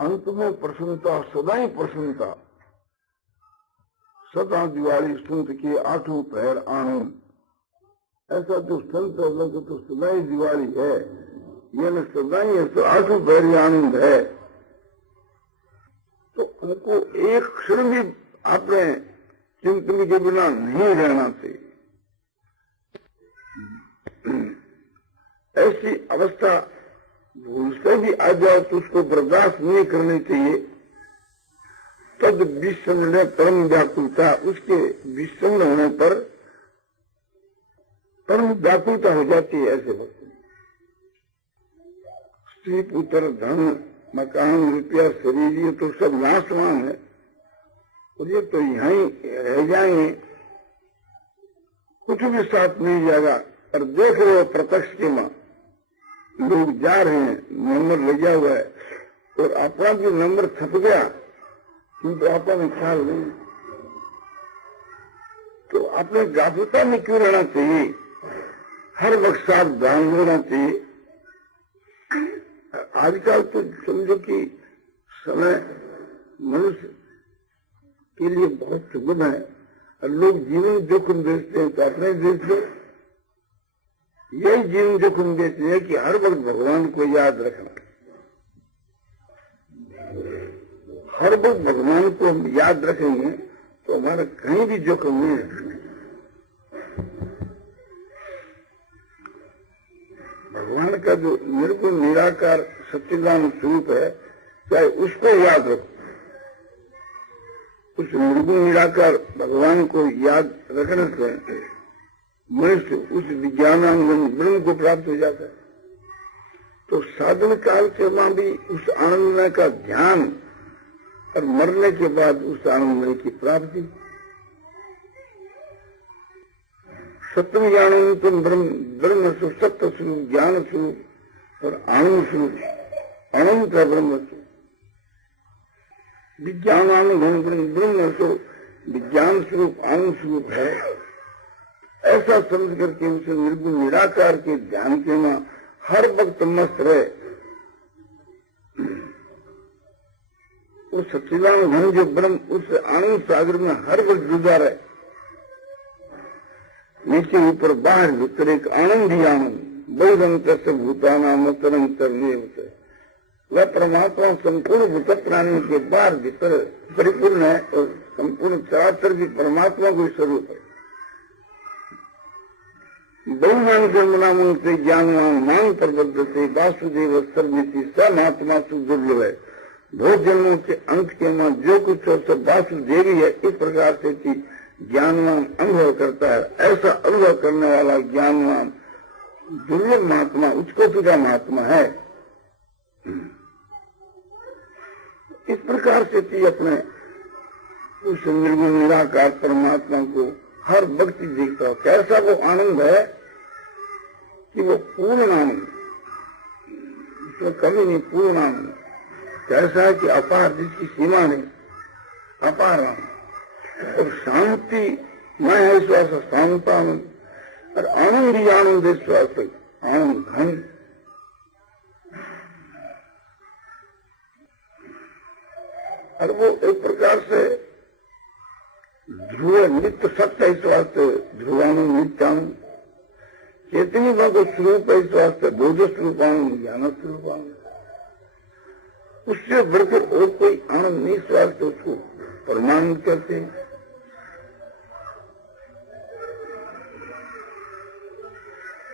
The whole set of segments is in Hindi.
अंत में प्रसन्नता, सदा ही प्रसन्नता। सदा दिवाली संत के आठों पहर आनंद। ऐसा जो संत है तो सदा ही दिवाली है, ये न सदा ही ऐसा आठों पहर आनंद है। तो उनको एक क्षण भी अपने चिंतन के बिना नहीं रहना चाहिए। ऐसी अवस्था भूल से भी आ जाए तो उसको बर्दाश्त नहीं करनी चाहिए। तद विषम परम व्याकुलता, उसके विषम होने पर परम व्याकुलता हो जाती है। ऐसे वक्त स्त्री पुत्र धन मकान रुपया शरीर ये तो सब नाशवान है और ये तो यहीं रह जाएंगे, कुछ भी साथ नहीं जाएगा। और देख रहे हो प्रत्यक्ष के मां लोग जा रहे हैं, नंबर लगा हुआ है और अपना भी नंबर छप गया किंतु आपने ख्याल नहीं। तो अपने जागरूकता में क्यों रहना चाहिए, हर वक्त साथ ध्यान देना चाहिए। आजकल तो समझो कि समय मनुष्य के लिए बहुत सुगम है और लोग जीवन जोखिम बेचते हैं। तो अपने देश में यही जीवन जोखिम बेचते हैं कि हर वक्त भगवान को याद रखना। हर वक्त भगवान को हम याद रखेंगे तो हमारा कहीं भी जोखिम नहीं है। भगवान का जो निर्गुण निराकार सच्चिदानंद स्वरूप है, चाहे उसको याद रखो। उस निर्गुण निराकार भगवान को याद रखने से मनुष्य उस विज्ञानानंद ब्रह्म को प्राप्त हो जाता है। तो साधन काल से वहां भी उस आनंद का ध्यान और मरने के बाद उस आनंद की प्राप्ति। सत्यम ज्ञानोत्तम ब्रह्म सत्य स्वरूप ज्ञान स्वरूप और आनंद स्वरूप अनंत है ब्रह्म स्वरूप। विज्ञानानंद ब्रह्म स्वरूप विज्ञान स्वरूप आनंद स्वरूप है। ऐसा समझ करके उसे निर्गुण निराकार के ध्यान के मां हर वक्त मस्त रहे। उस सच्चिदानंद धन जो ब्रह्म उस आनंद सागर में हर वक्त डूबा रहे। नीचे ऊपर बाहर भीतर एक आनंद ही आनंद। बहुरंतर से भूताना मतरंतर वह परमात्मा संपूर्ण भूत प्राणियों के बाहर भीतर परिपूर्ण है और संपूर्ण चराचर भी परमात्मा को स्वरूप है। बहुमान जन्मनामों से ज्ञानवान मान प्रबद्ध से वासुदेव सर्वमिति स महात्मा सुदुर्लभ है। बहुत जन्मों के अंत के मां जो कुछ हो सब वासुदेवी है। इस प्रकार से ज्ञानवान अनुभव करता है। ऐसा अनुभव करने वाला ज्ञानवान दुर्लभ महात्मा उच्चकोटि का महात्मा है। इस प्रकार से अपने उस निर्गुण निराकार परमात्मा को हर वक्त देखता हो। कैसा वो आनंद है कि वो पूर्ण आनंद, इसमें कमी नहीं, पूर्ण आनंद। कैसा है कि अपार, जिसकी सीमा नहीं, अपार आनंद। और शांति मैं है श्वास शांत आनंद और आनंद ही आनंद है श्वास आनंद घन। और वो एक प्रकार से ध्रुव नित्य सत्य है। इस वास्ते ध्रुवानंद नित्यानंद चेतनी को स्वरूप है। इस वास्ते बोध स्वरूपानंद ज्ञान स्वरूपानंद। उससे बढ़कर और कोई आनंद नहीं। इस वास्ते उसको परमानंद कहते हैं।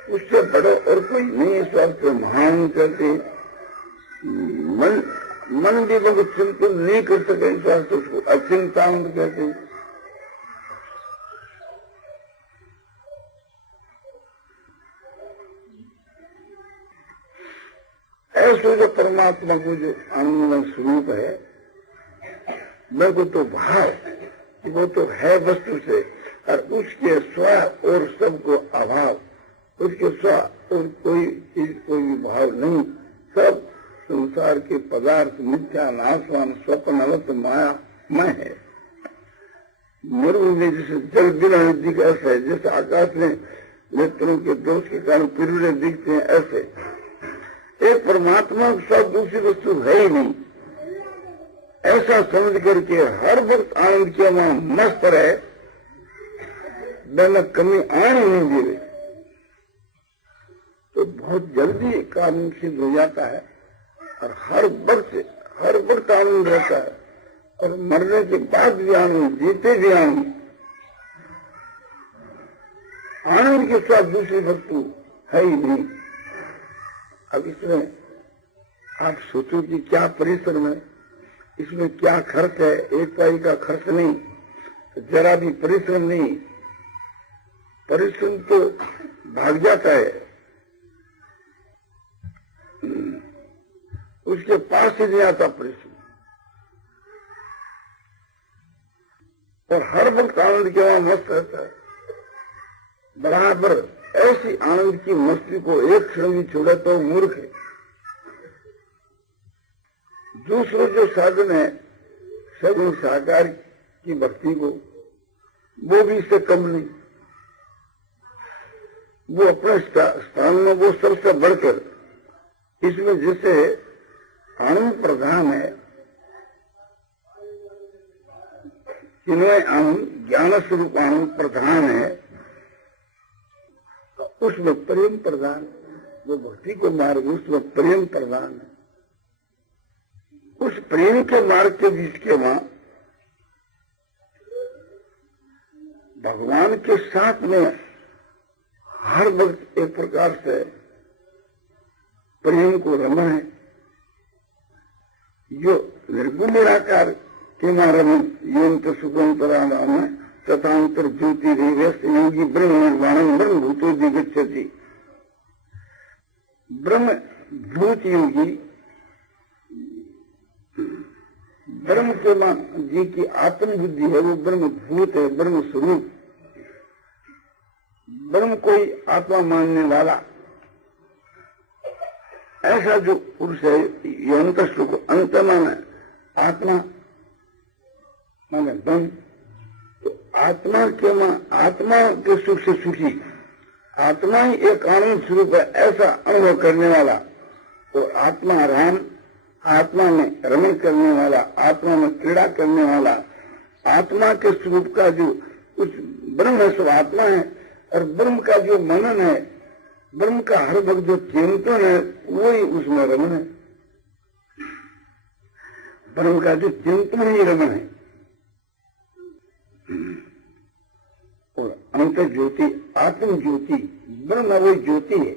उससे बड़ा और कोई नहीं। इस वास्ते महान कहते हैं। मन भी लोग चिंतन नहीं कर सके, इस वास्ते उसको अचिंतानंद कहते हैं। ऐसे जो परमात्मा को जो आनंद स्वरूप है, मैं को तो भाव वो तो है वस्तु से और उसके स्व और सबको अभाव, उसके स्व और कोई चीज कोई भी भाव नहीं। सब संसार के पदार्थ मिथ्या नाशवान स्वप्न अवत माया मैं है। मरुभूमि जैसे जल बिना दिख ऐसा है, जैसे आकाश में नेत्रों के दोष के कारण पिरुले दिखते हैं, ऐसे एक परमात्मा सब दूसरी वस्तु है ही नहीं। ऐसा समझ करके हर वक्त आनंद के वहां मस्त रहे, में कमी आने नहीं दे रही, तो बहुत जल्दी काम सिद्ध हो जाता है और हर वक्त आनंद रहता है और मरने के बाद भी आनंद, जीते भी आनंद। आनंद के साथ दूसरी वस्तु है ही नहीं। अब इसमें आप सोचो कि क्या परिश्रम है, इसमें क्या खर्च है। एक पाई का खर्च नहीं, जरा भी परिश्रम नहीं। परिश्रम तो भाग जाता है, उसके पास ही नहीं आता परिश्रम। और हर वक्त आनंद के वहां मस्त रहता है बराबर। ऐसी आनंद की मस्ती को एक क्षण भी छोड़े तो मूर्ख है। दूसरा जो साधन है सगुण साकार की भक्ति को, वो भी इससे कम नहीं। वो अपने स्थान में वो सबसे बढ़कर, इसमें जैसे आनंद प्रधान है, चिन्मय आनंद ज्ञान स्वरूप आनंद प्रधान है, उसमें प्रेम प्रधान, जो भक्ति को मार्ग उसमें प्रेम प्रधान है। उस प्रेम के मार्ग के बीच के वहां भगवान के साथ में हर वक्त एक प्रकार से प्रेम को रमन है। जो निर्गुण निराकार के वहां रमन योनित सुखंतराम तथांतर ज्योति व्यस्त योगी ब्रह्म निर्वाण ब्रह्म भूतो दिगच्छति। ब्रह्म भूत योगी ब्रह्म के जी की आत्म बुद्धि है, वो ब्रह्म भूत है, ब्रह्म स्वरूप। ब्रह्म कोई आत्मा मानने वाला ऐसा जो पुरुष है, ये अंत सुख अंत माने आत्मा माने ब्रह्म। तो आत्मा के सुख से सुखी, आत्मा ही एक आनंद स्वरूप है, ऐसा अनुभव करने वाला। तो आत्मा राम, आत्मा में रमण करने वाला, आत्मा में क्रीड़ा करने वाला, आत्मा के स्वरूप का जो कुछ ब्रह्म है सो आत्मा है। और ब्रह्म का जो मनन है, ब्रह्म का हर वक्त जो चिंतन है, वही उसमें रमण है। ब्रह्म का जो चिंतन ही रमण है। और अंत ज्योति आत्म ज्योति, ब्रह्म वही ज्योति है।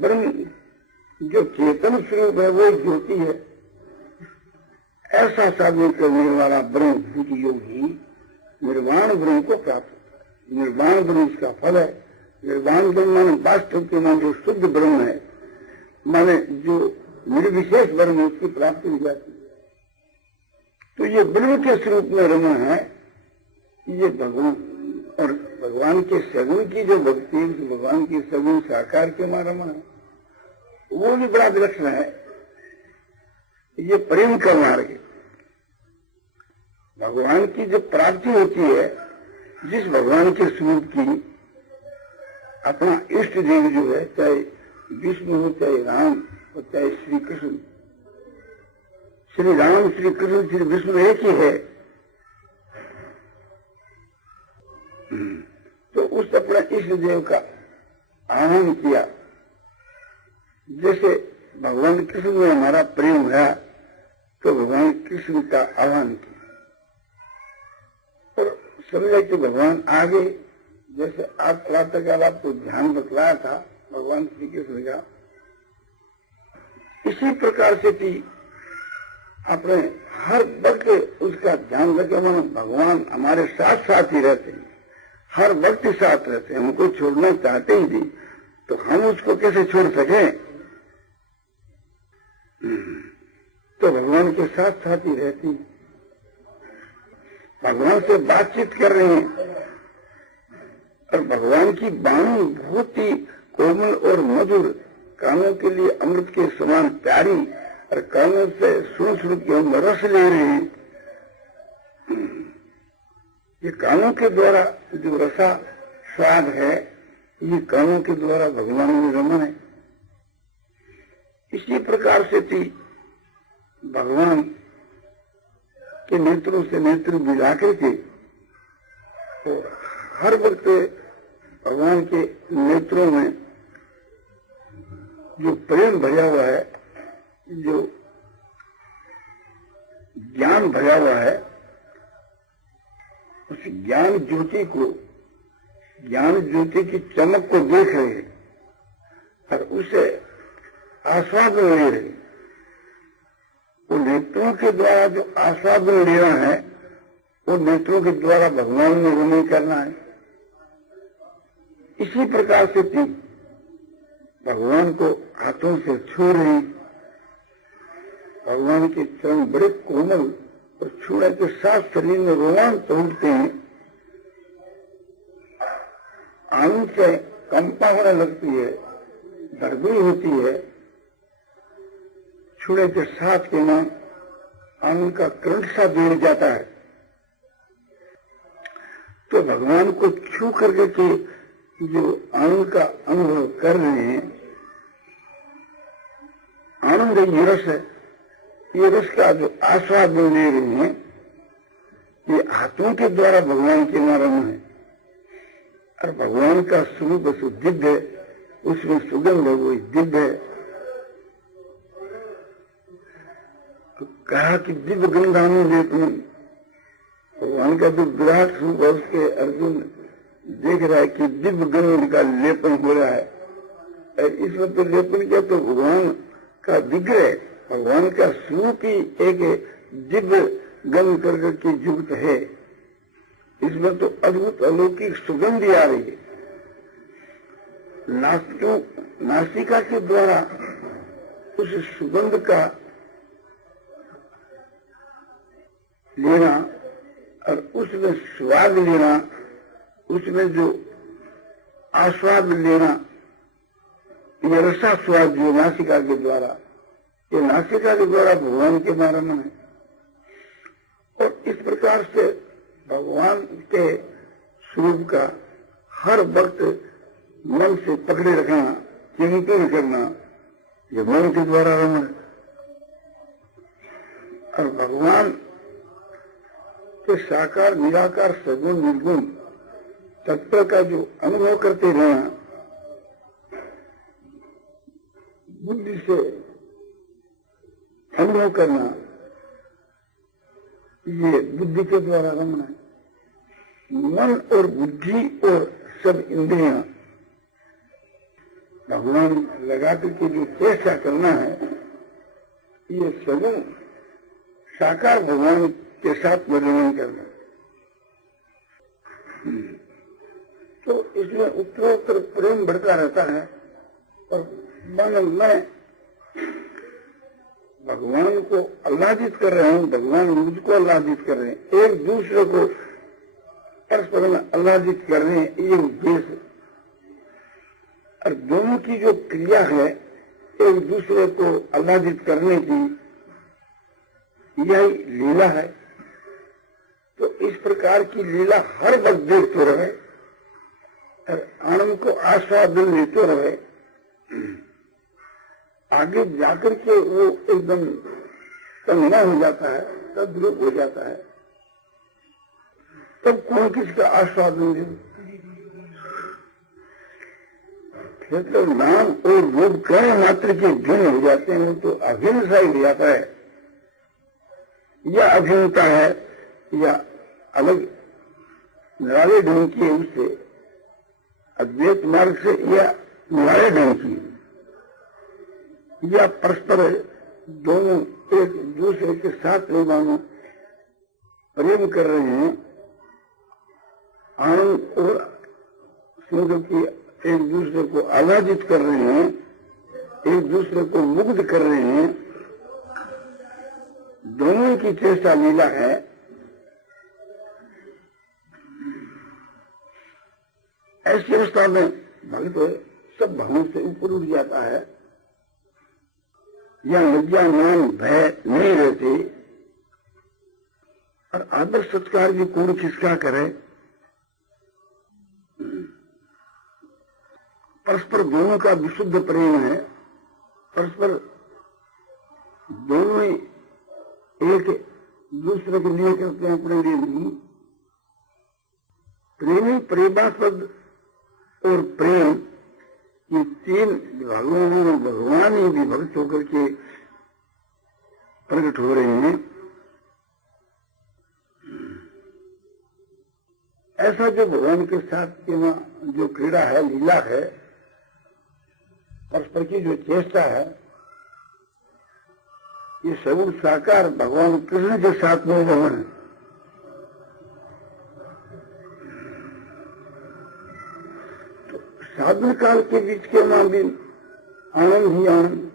ब्रह्म जो चेतन स्वरूप है वो ज्योति है। ऐसा साधन करने वाला ब्रह्म भूत योगी निर्वाण ब्रह्म को प्राप्त होता है। निर्वाण ब्रह्म इसका फल है। निर्वाण ब्रह्म माने वास्तव के मान जो शुद्ध ब्रह्म है, माने जो निर्विशेष ब्रह्म है, उसकी प्राप्ति हो जाती है। तो ये ब्रह्म के स्वरूप में रमण है, ये भगवान। और भगवान के सगुण की जो भक्ति है, भगवान की सगुण साकार के मां रमण है, वो भी बड़ा विलक्षण है। ये प्रेम का मार्ग है। भगवान की जो प्राप्ति होती है, जिस भगवान के स्वरूप की अपना इष्ट देव जो है, चाहे विष्णु हो, चाहे राम हो, चाहे श्री कृष्ण, श्री राम श्री कृष्ण श्री विष्णु एक ही है। तो उस अपना इष्ट देव का आह्वान किया। जैसे भगवान कृष्ण में हमारा प्रेम है, तो भगवान कृष्ण का आह्वान किया। और समझा कि भगवान आगे, जैसे आप प्रातः काल आपको ध्यान बतलाया था भगवान श्री कृष्ण का, इसी प्रकार से भी अपने हर वक्त उसका ध्यान रखे। मानो भगवान हमारे साथ साथ ही रहते हैं, हर वक्त साथ रहते हैं। हमको छोड़ना चाहते ही नहीं, तो हम उसको कैसे छोड़ सके। तो भगवान के साथ साथ ही रहती, भगवान से बातचीत कर रहे हैं। और भगवान की वाणी बहुत ही कोमल और मधुर, कानों के लिए अमृत के समान प्यारी, और कानों से सुन के हम रस ले रहे हैं। ये कानों के द्वारा जो रसा स्वाद है, ये कानों के द्वारा भगवान में रमन है। इसी प्रकार से थी भगवान के नेत्रों से नेत्र मिला करके तो हर वक्त भगवान के नेत्रों में जो प्रेम भरा हुआ है, जो ज्ञान भरा हुआ है, उस ज्ञान ज्योति को, ज्ञान ज्योति की चमक को देख रहे हैं और उसे आस्वादन ले रहे हैं। वो नेत्रों के द्वारा जो आस्वादन लेना है, वो नेत्रों के द्वारा भगवान में रमण करना है। इसी प्रकार से थी भगवान को हाथों से छू रही। भगवान के चरण बड़े कोमल और छूने के साथ शरीर में रोमांच उठते हैं, आनंद से कंपा होने लगती है, धड़कन होती है। छूने के साथ के नाम आनंद का करंट सा दौड़ जाता है। तो भगवान को छू करके के जो आनंद का अनुभव कर रहे हैं, आनंद ये रस है, ये रस का जो आस्वादन ले रहे हैं, ये हाथों के द्वारा भगवान के नाम है। और भगवान का स्वरूप दिव्य है, उसमें सुगंध है, वो दिव्य है। तो कहा कि दिव्य गंधानु लेपन, भगवान का जो विराट स्वरूप है उसके अर्जुन देख रहा है कि दिव्य गंध का लेपन हो रहा है। और इसमें तो लेपन क्या, तो भगवान का विग्रह, भगवान का स्वरूप ही एक दिव्य गंध करके युक्त है। इसमें तो अद्भुत अलौकिक सुगंध आ रही है। नासिका के द्वारा उस सुगंध का लेना और उसमें स्वाद लेना, उसमें जो आस्वाद लेना, ये रसा स्वाद जो नासिका के द्वारा, ये नासिका के द्वारा भगवान के नाम है। और इस प्रकार से भगवान के स्वरूप का हर वक्त मन से पकड़े रखना, चिंतन करना, ये मन के द्वारा रमण। और भगवान के साकार निराकार सगुण निर्गुण तत्व का जो अनुभव करते रहना, बुद्धि से अनुभव करना, ये बुद्धि के द्वारा रमण है। मन और बुद्धि और सब इंद्रियां भगवान लगा करके जो चेष्टा करना है, ये सगुण साकार भगवान के साथ वर्णन करना। तो इसमें उत्तरोत्तर प्रेम बढ़ता रहता है और मन में भगवान को आह्लादित कर रहे हैं, भगवान मुझको आह्लादित कर रहे हैं, एक दूसरे को परस्पर में आह्लादित कर रहे हैं, ये उद्देश्य। और दोनों की जो क्रिया है एक दूसरे को आह्लादित करने की, यही लीला है। तो इस प्रकार की लीला हर वक्त देखते रहे और आनंद को आस्वादन लेते रहे। आगे जाकर के वो एकदम तन्ना हो जाता है, तद्रुप हो जाता है, तब कौन किसका आस्वादन ले। फिर तो नाम और रूप कर्ण मात्र के भिन्न हो जाते हैं, तो अभिन्न सा ही हो जाता है। या अभिन्नता है या अलग निराले ढंग की है उससे, अद्वैत मार्ग से, या निराले ढंग की, या परस्पर दोनों एक दूसरे के साथ मानो प्रेम कर रहे हैं, आनंद और सुंदर की एक दूसरे को आह्लादित कर रहे हैं, एक दूसरे को मुग्ध कर रहे हैं, दोनों की चेष्टा लीला है। ऐसी अवस्था में भक्त सब भावों से ऊपर उठ जाता है, या लज्जा मान भय नहीं रहती। और आदर सत्कार भी कौन किसका करे, परस्पर दोनों का विशुद्ध प्रेम है, परस्पर दोनों ही एक दूसरे के लिए करते हैं, अपने लिए नहीं। प्रेमी, प्रेमास्पद और प्रेम, ये तीन विभागों में भगवान ही विभक्त होकर के प्रकट हो रहे हैं। ऐसा जो भगवान के साथ के जो क्रीड़ा है, लीला है, परस्पर की जो चेष्टा है, ये सगुण साकार भगवान कृष्ण के साथ में भगवान है। तो साधन काल के बीच के मां भी आनंद ही आनंद,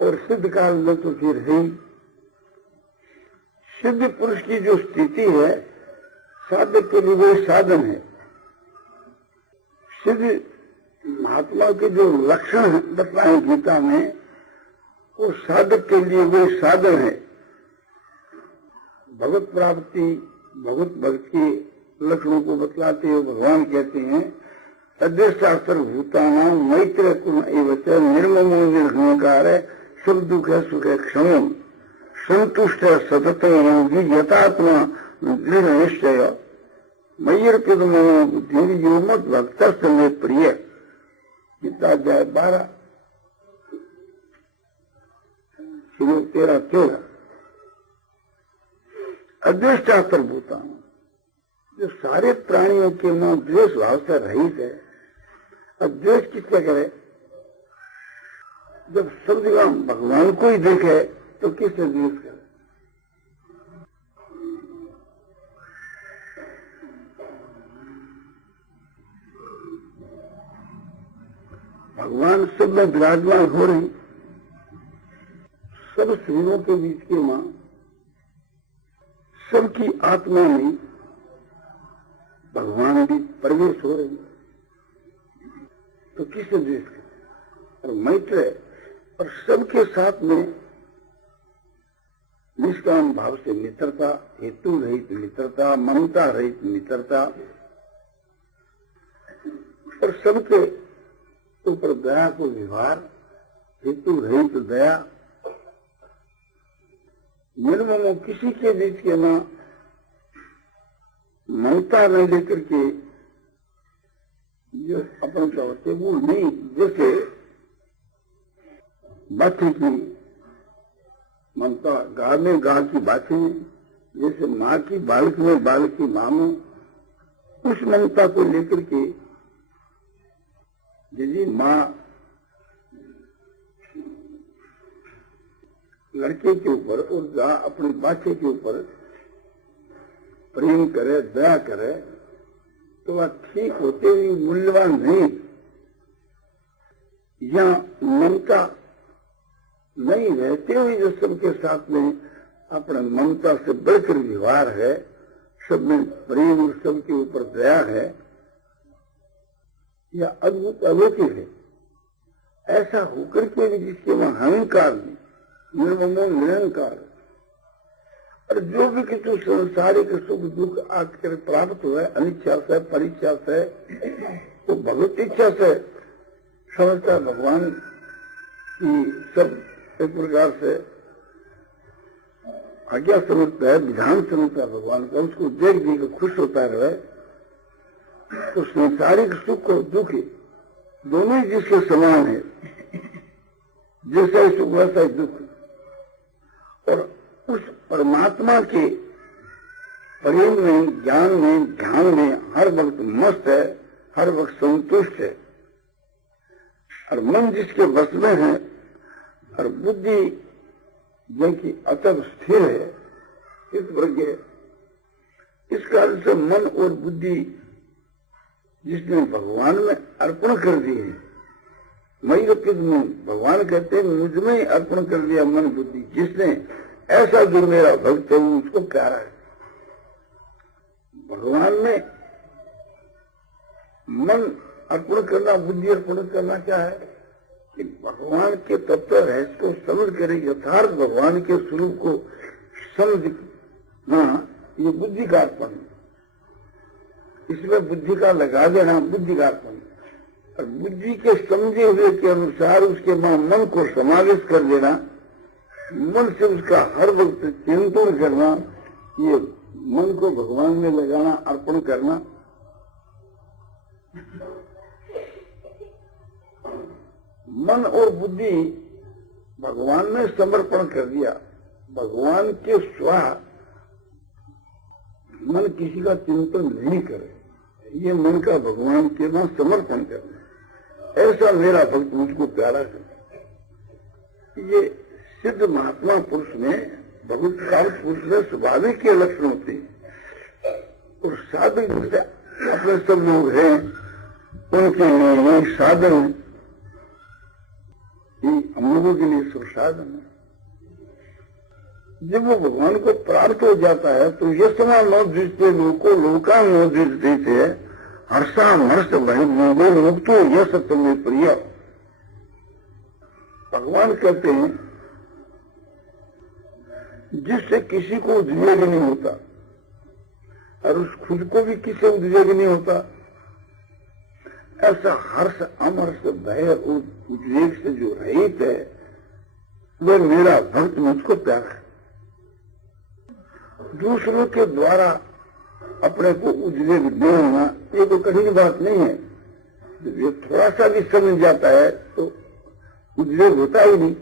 और सिद्ध काल में तो फिर है। सिद्ध पुरुष की जो स्थिति है, साधक के लिए वो साधन है। सिद्ध महात्मा के जो लक्षण बतलाए गीता में, वो साधक के लिए वो साधन है। भगवत प्राप्ति, भगवत भक्ति लक्षणों को बतलाते हुए भगवान कहते हैं, अध्यक्षास्त्र भूतानाम मैत्र कुण एवच निर्ममो निर्हंकार सुख दुख सुख क्षम संतुष्ट सतत यथात्मा दृढ़ निश्चय मय्यर्पित मनो बुद्धि यो मत भक्त में प्रिय। गीता अध्याय 12 श्लोक 13-14। अद्वेष्टास्त्र भूतान, जो सारे प्राणियों के मन द्वेष भाव से रहित है। अब द्वेष किससे करे? जब सब जगह भगवान को ही देखे तो किससे द्वेष करे? भगवान सब में विराजमान हो रही, सब शरीरों के बीच की मां, सबकी आत्मा में भगवान भी प्रवेश हो रही, तो किससे द्वेष करे? और मैत्र है, और सबके साथ में निष्काम भाव से मित्रता, हेतु रहित मित्रता, ममता रहित मित्रता, और सबके ऊपर दया को व्यवहार, हेतु रहित दया। निर्ममो, किसी के बीच के ना ममता न लेकर के जो अपन क्या होते वो नहीं, जैसे बाछी की ममता, गाय में गाय की बाछी, जैसे माँ की बालक में बालक की माँ में, उस ममता को लेकर के यदि माँ लड़के के ऊपर और गाय अपने बच्चे के ऊपर प्रेम करे, दया करे, तो वह ठीक होते हुए मूल्यवान नहीं, या ममता नहीं रहते हुए जो सबके साथ में अपना ममता से बढ़कर व्यवहार है, सब में प्रेम और सबके ऊपर दया है, या अद्भुत अलौकिक है। ऐसा होकर के भी जिसके वहां अहंकार नहीं, निर्ममो निरंकार, और जो भी किसी संसारिक सुख दुख आकर प्राप्त हुआ है, अनिच्छा से, परीक्षा से, तो भगवत इच्छा से समझता भगवान की, सब एक प्रकार से आज्ञा समझता है, विधान समझता है भगवान का, उसको देख देख खुश होता रहे। तो संसारिक सुख और दुख दोनों ही जिसके समान है, जैसा ही सुख वैसा ही दुख, और उस परमात्मा के प्रेम में, ज्ञान में, ध्यान में हर वक्त मस्त है, हर वक्त संतुष्ट है, और मन जिसके वश में है, और बुद्धि जिनकी अतः स्थिर है, इस प्रज्ञ, इस कारण से मन और बुद्धि जिसने भगवान में अर्पण कर दी है, मई रपित मन, भगवान कहते हैं मुझ में अर्पण कर दिया मन बुद्धि, जिसने ऐसा जो मेरा भक्त है उसको प्यारा है। भगवान में मन अर्पण करना, बुद्धि अर्पण करना क्या है कि भगवान के तत्व रहस्य को समझ कर यथार्थ भगवान के स्वरूप को समझना, ये बुद्धि का अर्पण, इसमें बुद्धि का लगा देना बुद्धि का अर्पण, और बुद्धि के समझे हुए के अनुसार उसके मन को समावेश कर देना, मन से उसका हर वक्त चिंतन करना, ये मन को भगवान में लगाना, अर्पण करना। मन और बुद्धि भगवान में समर्पण कर दिया, भगवान के स्वा मन किसी का चिंतन नहीं करे, ये मन का भगवान के नाम समर्पण करना। ऐसा मेरा भक्त मुझको प्यारा करता। ये सिद्ध महात्मा पुरुष में, भगवत काल पुरुष में स्वाभाविक के लक्षण होते हैं। और साधक जैसे अपने सब लोग हैं, उनके लिए ये साधन, ये हम लोगों के लिए सब साधन है। जब वो भगवान को प्राप्त हो जाता है तो यशमा न दृष्टि लोको लोका न दृष्टि से हर्षामर्ष भय मुक्तो यश तुम्हें प्रिय। भगवान कहते हैं जिससे किसी को उद्वेग नहीं होता और उस खुद को भी किसी उद्वेग नहीं होता, ऐसा हर्ष अमर्ष भय उद्वेग से जो रहित है, वह मेरा भक्त मुझको प्यारा है। दूसरों के द्वारा अपने को उद्वेग न होना ये तो कठिन बात नहीं है। जब ये थोड़ा सा भी समझ जाता है तो उद्वेग होता ही नहीं।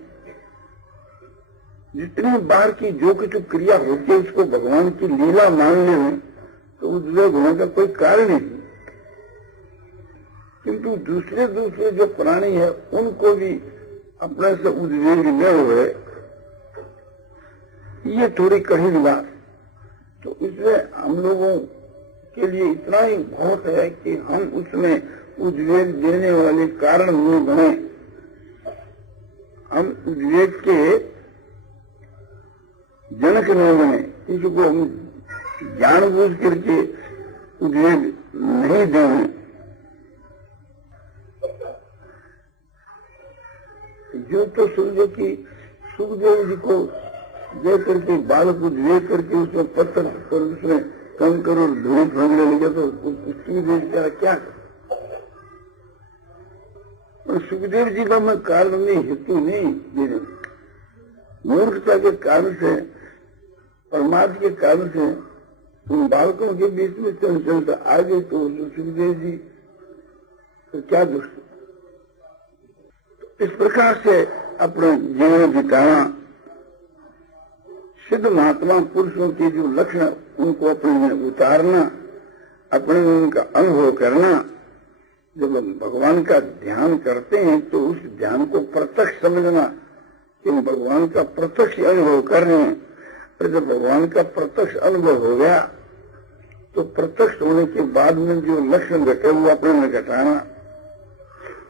जितनी बार की जो कुछ क्रिया होती है उसको भगवान की लीला मानने में तो उद्वेग होने का कोई कारण ही नहीं। किंतु दूसरे दूसरे जो प्राणी है उनको भी अपने से उद्वेग न हुए, ये थोड़ी कठिन बात। तो इसमें हम लोगों के लिए इतना ही बहुत है कि हम उसमें उद्वेग देने वाले कारण न बने। हम उद्वेग के जनक न बने, इसको हम जानबूझ करके उद्वेग नहीं देंगे। जो तो समझो कि सुखदेव जी को दे करके बालक को दे करके उसमें पत्थर पर उसमें कंकर और धूल फेंकने लगे तो उसकी बेचारा क्या कर। सुखदेव जी का मैं कारण नहीं, हेतु नहीं देने, मूर्खता के कारण से, परमात्मा के कारण से उन बालकों के बीच में चंचलता आ गई तो सुखदेव जी तो क्या दोष। तो इस प्रकार से अपना जीवन बिताना, सिद्ध महात्मा पुरुषों के जो लक्षण उनको अपने में उतारना, अपने में उनका अनुभव करना। जब हम भगवान का ध्यान करते हैं तो उस ध्यान को प्रत्यक्ष समझना कि हम भगवान का प्रत्यक्ष अनुभव कर रहे हैं। और जब भगवान का प्रत्यक्ष अनुभव हो गया तो प्रत्यक्ष होने के बाद में जो लक्षण घटे वो अपने में घटाना।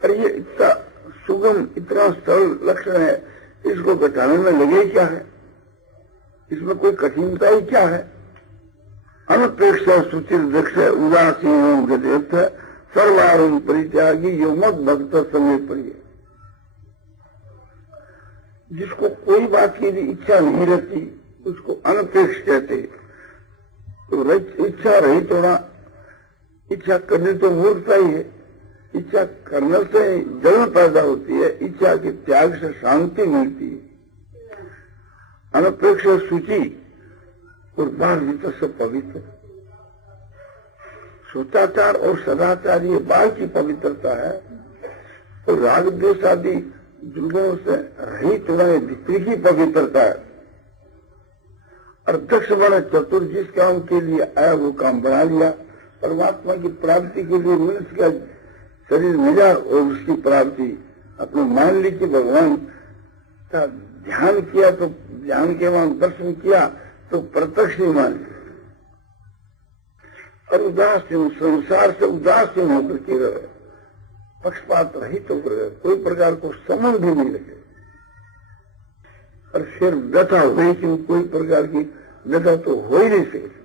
और ये इतना सुगम, इतना सरल लक्षण है, इसको घटाने में लगे क्या है, इसमें कोई कठिनता ही क्या है। अनपेक्षा सुचिर दक्ष उदासीन गति सर्वारुण परित्यागी यो मत भक्त समय प्रिय। जिसको कोई बात की भी इच्छा नहीं रहती उसको अनपेक्ष कहते। तो इच्छा रही थोड़ा, इच्छा करने तो मूर्खता ही है। इच्छा करने से जलन पैदा होती है, इच्छा के त्याग से शांति मिलती है। अनपेक्ष सूची और बाहर भीतर सब पवित्र। सोचाचार और सदाचार ये बाहर की पवित्रता है, और राग द्वेष आदि दुर्गुणों से रहित होना ये भीतर की पवित्रता है। और दक्ष बड़ा चतुर, जिस काम के लिए आया वो काम बना लिया। परमात्मा की प्राप्ति के लिए मनुष्य का शरीर मिला और उसकी प्राप्ति अपने मान ली कि भगवान का ध्यान किया तो ध्यान के वहां दर्शन किया तो प्रत्यक्ष ही मान लिया। और उदासीन, संसार से उदासीन होकर के रहे, पक्षपात रहित होकर रहे, कोई प्रकार को संबंध भी नहीं लगे। और फिर व्यथा हुई कि कोई प्रकार की व्यथा तो हो ही नहीं सकती।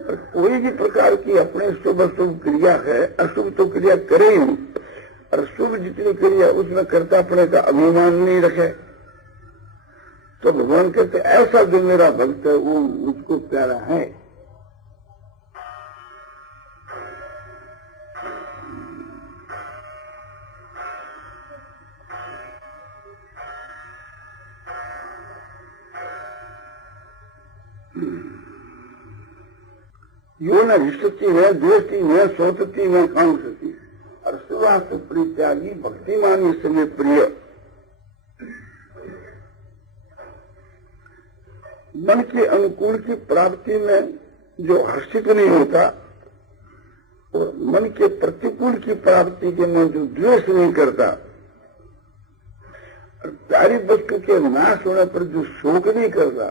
और कोई भी प्रकार की अपने शुभ अशुभ क्रिया है, अशुभ तो क्रिया करे ही नहीं। और शुभ जितनी क्रिया उसमें करता अपने का अभिमान नहीं रखे। तो भगवान कहते ऐसा जो मेरा भक्त है वो मुझको प्यारा है। यो न रिष्टति न द्वेष्टि न शोचति न कांक्षति। और सुवास परित्यागी भक्तिमान समय प्रिय। मन के अनुकूल की प्राप्ति में जो हर्षित नहीं होता और मन के प्रतिकूल की प्राप्ति के में जो द्वेष नहीं करता और प्यारी वस्तु के नाश होने पर जो शोक नहीं करता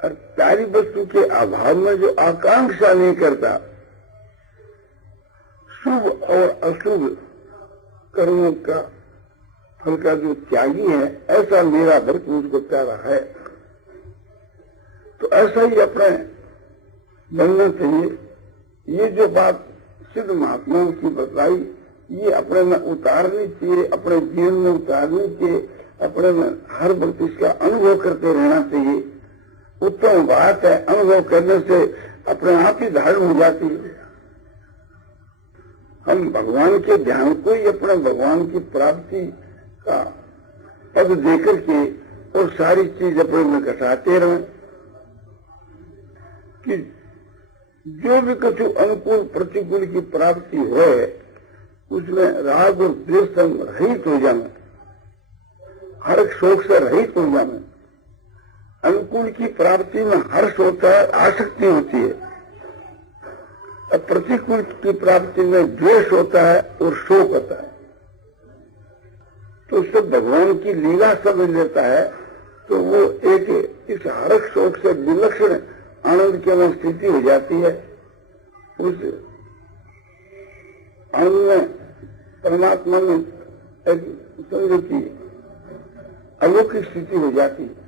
और प्यारी वस्तु के अभाव में जो आकांक्षा नहीं करता, शुभ और अशुभ कर्मों का फल का जो त्यागी है, ऐसा मेरा भक्त मुझको प्यारा है। तो ऐसा ही अपने बनना चाहिए। ये जो बात सिद्ध महात्माओं की बताई, ये अपने में उतारनी चाहिए, अपने जीवन में उतारनी चाहिए, अपने में हर वक्त इसका अनुभव करते रहना चाहिए। उत्तम बात है, अनुभव करने से अपने आप ही धारण हो जाती है। हम भगवान के ध्यान को ही अपने भगवान की प्राप्ति का पद देकर के और सारी चीज अपने में घटाते रहें कि जो भी कुछ अनुकूल प्रतिकूल की प्राप्ति हो उसमें राग और द्वेष से रहित हो जाए, हर शोक से रहित हो जाए। अनुकूल की प्राप्ति में हर्ष होता है, आसक्ति होती है, और प्रतिकूल की प्राप्ति में द्वेष होता है और शोक होता है। तो उससे भगवान की लीला समझ लेता है तो वो एक इस हर्ष शोक से विलक्षण आनंद की में स्थिति हो जाती है। उस आनंद में परमात्मा में एक समझो की अलौकिक स्थिति हो जाती है।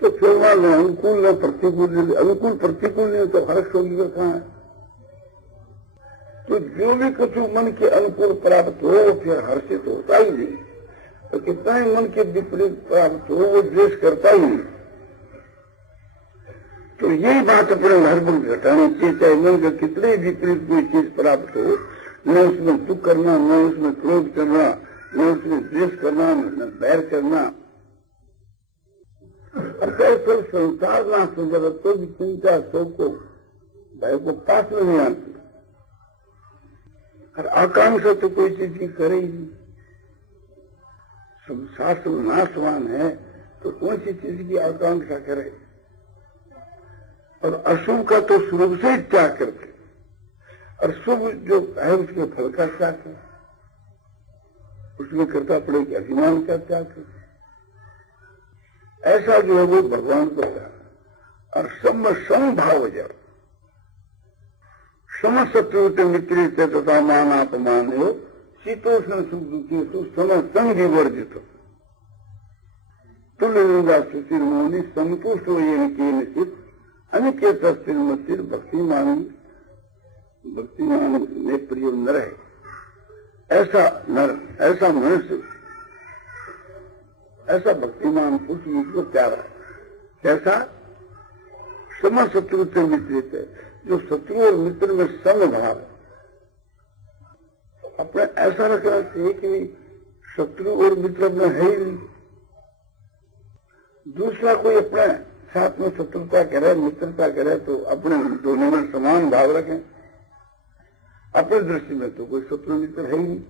तो फिर वहां अनुकूल न प्रतिकूल, अनुकूल प्रतिकूल नहीं तो हर्ष होगी कहाँ है। तो जो भी कुछ मन के अनुकूल प्राप्त हो वो फिर हर्षित होता ही नहीं, तो कितना ही मन के विपरीत प्राप्त हो वो द्वेष करता ही नहीं। तो यही बात अपने घर पर घटानी चाहिए, चाहे मन का कितने विपरीत कोई चीज प्राप्त हो, न उसमें दुख करना, न उसमें क्रोध करना, न उसमें द्वेष करना, न बैर करना। फिर संसार ना सुधर तो भी चिंता शोक को भय को पास में नहीं आती, और आकांक्षा तो कोई चीज की करे ही नहीं। शास्त्र नाशवान है तो कौन सी चीज की आकांक्षा करे, और अशुभ का तो शुरू से ही त्याग करते, और शुभ जो है उसके फल का त्याग करे, उसमें करता पड़े कि अभिमान का त्याग करे। ऐसा जो है वो भगवान को प्यार, और समभाव जब समशत्रु मित्री तथा मान अपमान हो शीतोष्ण सुख दुखी तो समसंग विवर्जित हो तुल्य निंदा सुशील मोनी संतुष्ट हो ये निश्चित अनिकेत श्रीमतिर भक्तिमान में प्रिय न रहे। ऐसा मनुष्य, ऐसा भक्तिमान पुरुष मुझको प्यारा है। कैसा? समशत्रु से मित्रित है, जो शत्रु और मित्र में समभाव है। अपने ऐसा रखना चाहिए कि शत्रु और मित्र में है ही नहीं। दूसरा कोई अपने साथ में शत्रुता करे, मित्रता करे तो अपने दोनों में समान भाव रखें। अपनी दृष्टि में तो कोई शत्रु मित्र है ही नहीं।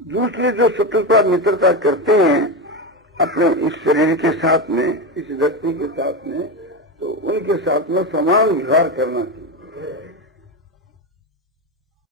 दूसरे जो शत्रुता मित्रता करते हैं अपने इस शरीर के साथ में, इस व्यक्ति के साथ में, तो उनके साथ में समान व्यवहार करना चाहिए।